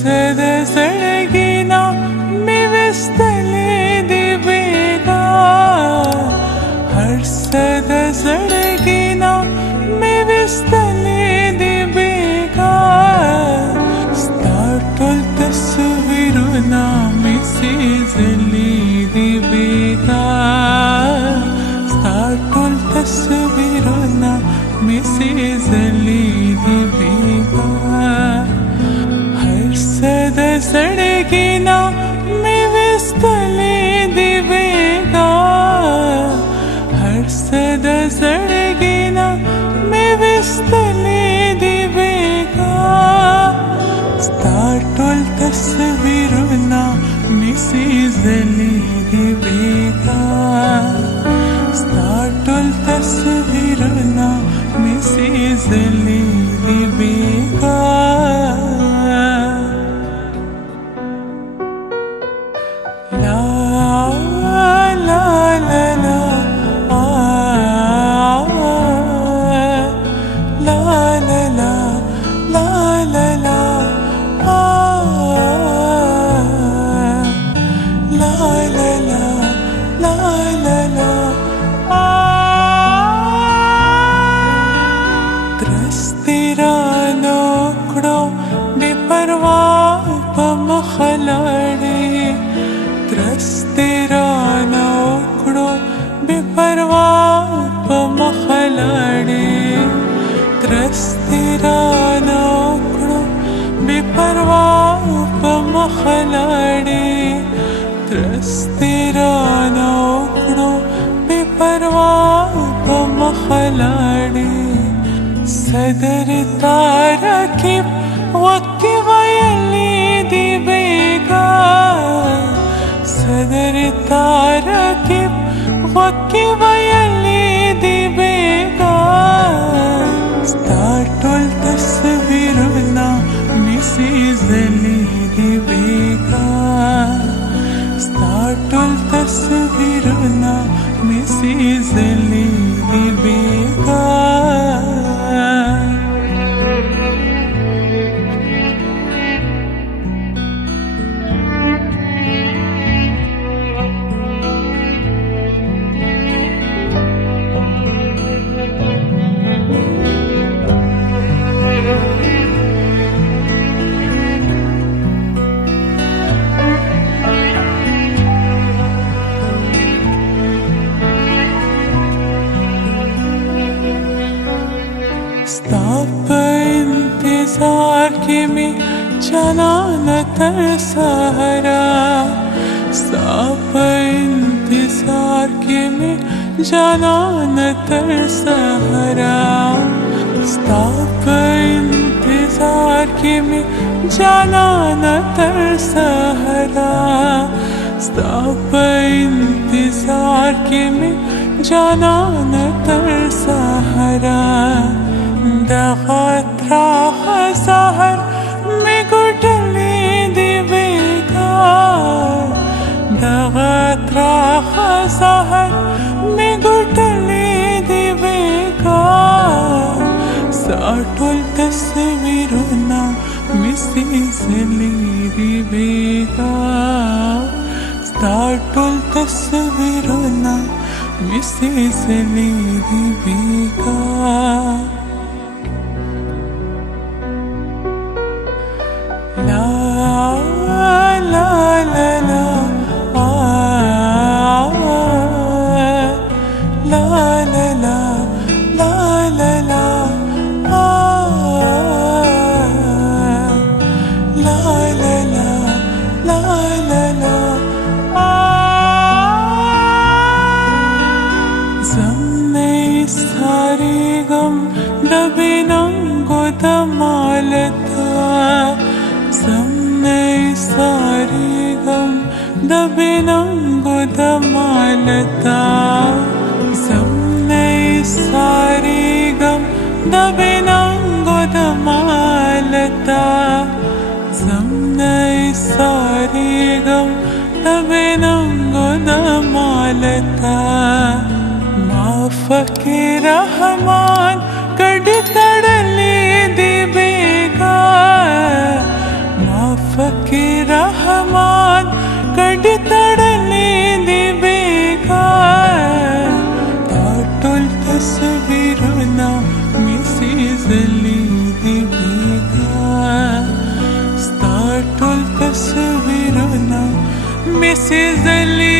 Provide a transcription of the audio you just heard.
ಸದ ಸಳಗಿನ ಮಿವಿಸ್ತಲೆ ಬೇಗ ಹರ್ಷದ ಸಳಗಿನ ಮಿವಿಸ್ತಲೆ ಬೇಗ ಸ್ಟಾರ್ಟಲ್ ತಸ್ವೀರು ಮೆಸೇಜಲ್ಲಿ ಬೇಗ ಸ್ಟಾರ್ಟಲ್ ತಸ್ವೀರು ಮೆಸೇಜಲ್ಲಿ ಬೇಗ ಹರ್ಷದ ಸಡಗಿನ ಮಿವಿಸ್ತಲೆ ಬೇಗ ಹರ್ಷದ ಸಡಗಿನ ಮಿವಿಸ್ತಲೆ ಬೇಗ ಸ್ಟಾರ್ಟಲ್ ತಸ್ವೀರು ಮೆಸೇಜಲ್ಲಿ ಬೇಗ ಸ್ಟಾರ್ಟಲ್ ತಸ್ವೀರು ಮೆಸೇಜಲ್ಲಿ ಬೇಗ ಸದರ ತಾರಕಿ ಒಕ್ಕಿವಯಲ್ಲಿ ಬೇಗ ಸದರ ತಾರಕಿ ಒಕ್ಕಿವಯಲ್ಲಿ ಬೇಗ ಸ್ಟಾರ್ಟಲ್ ತಸ್ವೀರು ಮೆಸೇಜಲ್ಲಿ ಬೇಗ ಸ್ಟಾರ್ಟಲ್ ತಸ್ವೀರು ಮೆಸೇಜಲ್ಲಿ ಬೇಗ इंतजार के में चला न तरसहरा साप इंतजार के में चला न तरसहरा साप इंतजार के में चला न तरसहरा साप इंतजार के में चला न तरसहरा दखतरा सहर में गुटले बेगा दखतरा सहर में गुटले बेगा साटल तस्वीरू मेसेजली बेगा साटल तस्वीरू मेसेजली बेगा दमालता सबने सारी गम दबिनंगो दमालता सबने सारी गम दबिनंगो दमालता माफ के रहमान कड़ तड़ले दे बेगा माफ زليدي بيقا ستارت التصويرنا مسي زلي